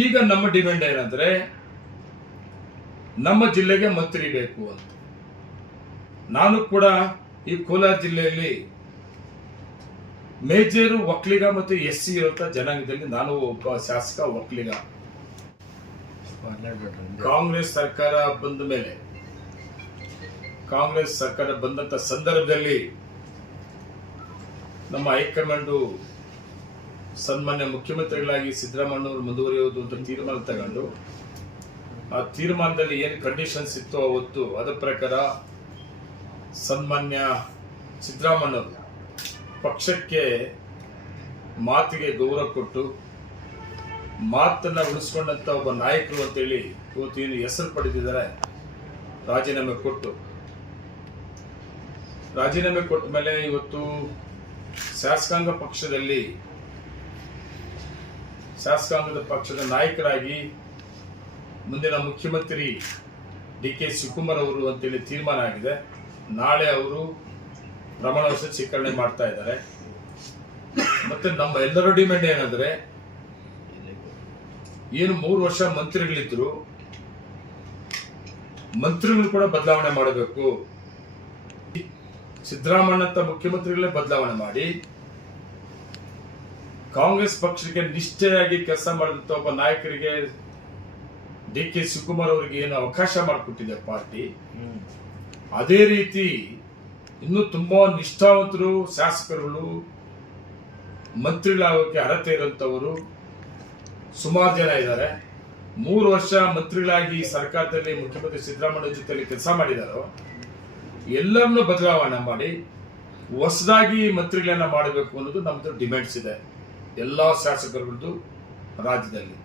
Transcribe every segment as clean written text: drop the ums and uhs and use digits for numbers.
ಈಗ ನಮ್ಮ ಡಿಮ್ಯಾಂಡ್ ಏನಂದ್ರೆ ನಮ್ಮ ಜಿಲ್ಲೆಗೆ ಮಂತ್ರಿ ಬೇಕು ಅಂತ. ನಾನು ಕೂಡ ಈ ಕೋಲಾರ ಜಿಲ್ಲೆಯಲ್ಲಿ ಮೇಜರ್ ಒಕ್ಕಲಿಗ ಮತ್ತು SC ಇರುವಂತ ಜನಾಂಗದಲ್ಲಿ ನಾನು ಒಬ್ಬ ಶಾಸಕ ಒಕ್ಕಲಿಗ. ಕಾಂಗ್ರೆಸ್ ಸರ್ಕಾರ ಬಂದಂತ ಸಂದರ್ಭದಲ್ಲಿ ನಮ್ಮ ಹೈಕಮಾಂಡ್ ಸನ್ಮಾನ್ಯ ಮುಖ್ಯಮಂತ್ರಿಗಳಾಗಿ ಸಿದ್ದರಾಮಯ್ಯವರು ಮುಂದುವರಿಯುವುದು ಅಂತ ತೀರ್ಮಾನ ತಗೊಂಡು, ಆ ತೀರ್ಮಾನದಲ್ಲಿ ಏನು ಕಂಡೀಷನ್ಸ್ ಇತ್ತು ಅವತ್ತು ಅದರ ಪ್ರಕಾರ ಸನ್ಮಾನ್ಯ ಸಿದ್ದರಾಮಯ್ಯವರು ಪಕ್ಷಕ್ಕೆ ಮಾತಿಗೆ ಗೌರವ ಕೊಟ್ಟು ಮಾತನ್ನ ಉಳಿಸ್ಕೊಂಡಂತ ಒಬ್ಬ ನಾಯಕರು ಅಂತೇಳಿ ಇವತ್ತು ಏನು ಹೆಸರು ಪಡೆದಿದ್ದಾರೆ. ರಾಜೀನಾಮೆ ಕೊಟ್ಟ ಮೇಲೆ ಇವತ್ತು ಶಾಸಕಾಂಗದ ಪಕ್ಷದ ನಾಯಕರಾಗಿ ಮುಂದಿನ ಮುಖ್ಯಮಂತ್ರಿ DK ಶಿವಕುಮಾರ್ ಅವರು ಅಂತೇಳಿ ತೀರ್ಮಾನ ಆಗಿದೆ. ನಾಳೆ ಅವರು ಪ್ರಮಾಣ ವಚನ ಸ್ವೀಕರಣೆ ಮಾಡ್ತಾ ಇದ್ದಾರೆ. ಮತ್ತೆ ನಮ್ಮ ಎಲ್ಲರ ಡಿಮ್ಯಾಂಡ್ ಏನಂದ್ರೆ, ಏನು 3 ವರ್ಷ ಮಂತ್ರಿಗಳಿದ್ರು, ಮಂತ್ರಿಗಳು ಕೂಡ ಬದಲಾವಣೆ ಮಾಡಬೇಕು. ಸಿದ್ದರಾಮಯ್ಯ ಅಂತ ಮುಖ್ಯಮಂತ್ರಿಗಳೇ ಬದಲಾವಣೆ ಮಾಡಿ ಕಾಂಗ್ರೆಸ್ ಪಕ್ಷಕ್ಕೆ ನಿಷ್ಠೆಯಾಗಿ ಕೆಲಸ ಮಾಡಿದಂತ ಒಬ್ಬ ನಾಯಕರಿಗೆ DK ಶಿವಕುಮಾರ್ ಅವರಿಗೆ ಏನು ಅವಕಾಶ ಮಾಡಿಕೊಟ್ಟಿದೆ ಪಾರ್ಟಿ, ಅದೇ ರೀತಿ ಇನ್ನು ತುಂಬಾ ನಿಷ್ಠಾವಂತರು ಶಾಸಕರುಗಳು ಮಂತ್ರಿಗಳಾಗೋಕೆ ಅರ್ಹತೆ ಇರುವಂತವರು ಸುಮಾರು ಜನ ಇದ್ದಾರೆ. 3 ವರ್ಷ ಮಂತ್ರಿಗಳಾಗಿ ಸರ್ಕಾರದಲ್ಲಿ ಮುಖ್ಯಮಂತ್ರಿ ಸಿದ್ದರಾಮಯ್ಯ ಜೊತೆಯಲ್ಲಿ ಕೆಲಸ ಮಾಡಿದಾರೋ ಎಲ್ಲರನ್ನೂ ಬದಲಾವಣೆ ಮಾಡಿ ಹೊಸದಾಗಿ ಮಂತ್ರಿಗಳನ್ನ ಮಾಡಬೇಕು ಅನ್ನೋದು ನಮ್ದು ಡಿಮ್ಯಾಂಡ್ಸ್ ಇದೆ ಎಲ್ಲಾ ಶಾಸಕರುಗಳದ್ದು ರಾಜ್ಯದಲ್ಲಿ.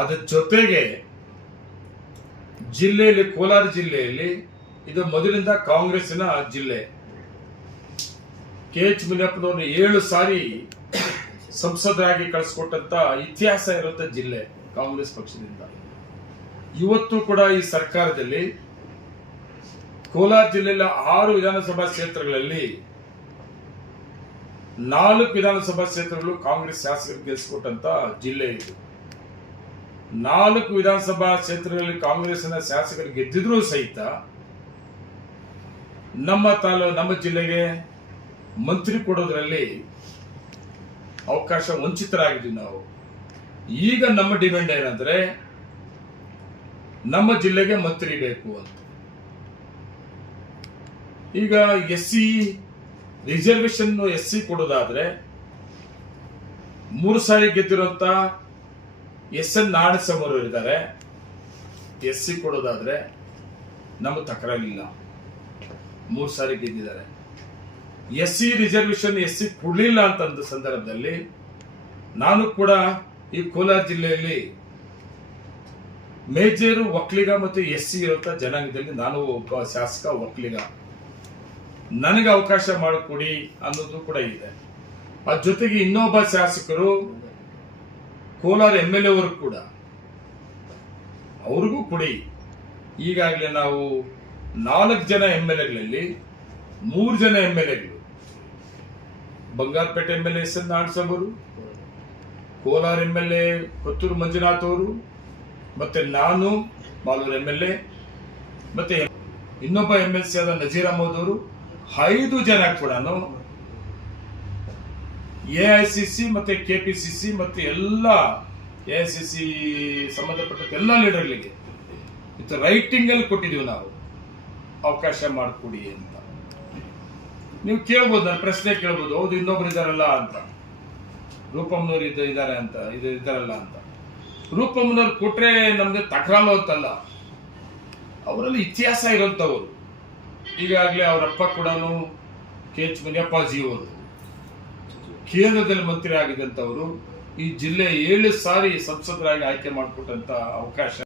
ಅದ್ರ ಜೊತೆಗೆ ಜಿಲ್ಲೆಯಲ್ಲಿ, ಕೋಲಾರ ಜಿಲ್ಲೆಯಲ್ಲಿ ಇದು ಮೊದಲಿಂದ ಕಾಂಗ್ರೆಸ್ಸಿನ ಜಿಲ್ಲೆ. KH ಮುನಿಯಪ್ಪನವ್ರನ್ನ 7 ಸಾರಿ ಸಂಸದರಾಗಿ ಕಳಿಸ್ಕೊಟ್ಟಂತ ಇತಿಹಾಸ ಇರುವಂತ ಜಿಲ್ಲೆ ಕಾಂಗ್ರೆಸ್ ಪಕ್ಷದಿಂದ. ಇವತ್ತು ಕೂಡ ಈ ಸರ್ಕಾರದಲ್ಲಿ ಕೋಲಾರ ಜಿಲ್ಲೆಯಲ್ಲಿ 6 ವಿಧಾನಸಭಾ ಕ್ಷೇತ್ರಗಳಲ್ಲಿ 4 ವಿಧಾನಸಭಾ ಕ್ಷೇತ್ರಗಳು ಕಾಂಗ್ರೆಸ್ ಶಾಸಕರು ಗೆಲ್ಲಿಸಿಕೊಟ್ಟಂತ ಜಿಲ್ಲೆ ಇದು. 4 ವಿಧಾನಸಭಾ ಕ್ಷೇತ್ರಗಳಲ್ಲಿ ಕಾಂಗ್ರೆಸ್ನ ಶಾಸಕರು ಗೆದ್ದಿದ್ರೂ ಸಹಿತ ನಮ್ಮ ಜಿಲ್ಲೆಗೆ ಮಂತ್ರಿ ಕೊಡೋದ್ರಲ್ಲಿ ಅವಕಾಶ ವಂಚಿತರಾಗಿದ್ದೀವಿ ನಾವು. ಈಗ ನಮ್ಮ ಡಿಮ್ಯಾಂಡ್ ಏನಂದ್ರೆ ನಮ್ಮ ಜಿಲ್ಲೆಗೆ ಮಂತ್ರಿ ಬೇಕು ಅಂತ. ಈಗ SC ರಿಸರ್ವೇಶನ್ SC ಕೊಡೋದಾದ್ರೆ 3 ಸಾರಿ ಗೆದ್ದಿರುವಂತ SN ನಾರಾಯಣಸ್ವಾಮಿ ಅವರು ಇದ್ದಾರೆ. SC ಕೊಡೋದಾದ್ರೆ ನಮ್ಮ ತಕರಾರಿಲ್ಲ, 3 ಸಾರಿ ಗೆದ್ದಿದ್ದಾರೆ. SC ರಿಸರ್ವೇಶನ್ SC ಕೊಡ್ಲಿಲ್ಲ ಅಂತಂದ ಸಂದರ್ಭದಲ್ಲಿ ನಾನು ಕೂಡ ಈ ಕೋಲಾರ ಜಿಲ್ಲೆಯಲ್ಲಿ ಮೇಜರ್ ಒಕ್ಕಲಿಗ ಮತ್ತು SC ಇರುವಂತ ಜನಾಂಗದಲ್ಲಿ ನಾನು ಒಬ್ಬ ಶಾಸಕ ಒಕ್ಕಲಿಗ. ನನಗೆ ಅವಕಾಶ ಮಾಡಿಕೊಡಿ ಅನ್ನೋದು ಕೂಡ ಇದೆ. ಅದ್ರ ಜೊತೆಗೆ ಇನ್ನೊಬ್ಬ ಶಾಸಕರು ಕೋಲಾರ MLA ಅವರು ಕೂಡ, ಅವ್ರಿಗೂ ಕೊಡಿ. ಈಗಾಗಲೇ ನಾವು 4 ಜನ MLAಗಳಲ್ಲಿ 3 ಜನ MLAಗಳು, ಬಂಗಾರಪೇಟೆ MLA SN ನಾರಾಯಣಸ್ವಾಮಿ ಅವರು, ಕೋಲಾರ MLA ಕೊತ್ತೂರು ಮಂಜುನಾಥ್ ಅವರು, ಮತ್ತೆ ನಾನು ಮಾಲೂರು MLA, ಮತ್ತೆ ಇನ್ನೊಬ್ಬ MLC ಆದ ನಜೀರ್ ಅಹಮದ್ ಅವರು, 5 ಜನ ಕೂಡ AICC ಮತ್ತೆ KPCC ಮತ್ತೆ ಎಲ್ಲ AICC ಸಂಬಂಧಪಟ್ಟ ಎಲ್ಲ ಲೀಡರ್ಗಳಿಗೆ ರೈಟಿಂಗ್ ಅಲ್ಲಿ ಕೊಟ್ಟಿದೀವಿ ನಾವು, ಅವಕಾಶ ಮಾಡಿಕೊಡಿ ಅಂತ. ನೀವು ಕೇಳ್ಬೋದು, ನನ್ನ ಪ್ರಶ್ನೆ ಕೇಳ್ಬೋದು, ಹೌದು ಇನ್ನೊಬ್ರು ಇದಾರಲ್ಲ ಅಂತ, ರೂಪಮ್ಮನವ್ರು ಇದಾರಲ್ಲ ಅಂತ. ರೂಪಮ್ಮನವ್ರು ಕೊಟ್ರೆ ನಮ್ಗೆ ತಕರಾಲು ಅಂತಲ್ಲ, ಅವರಲ್ಲಿ ಇತಿಹಾಸ ಇರೋಂಥವ್ರು. ಈಗಾಗಲೇ ಅವರಪ್ಪ ಕೂಡ KH ಮುನಿಯಪ್ಪಾಜಿ ಅವರು ಕೇಂದ್ರದಲ್ಲಿ ಮಂತ್ರಿ ಆಗಿದ್ದಂಥವ್ರು. ಈ ಜಿಲ್ಲೆ 7 ಸಾರಿ ಸಂಸದರಾಗಿ ಆಯ್ಕೆ ಮಾಡಿಕೊಟ್ಟಂತ ಅವಕಾಶ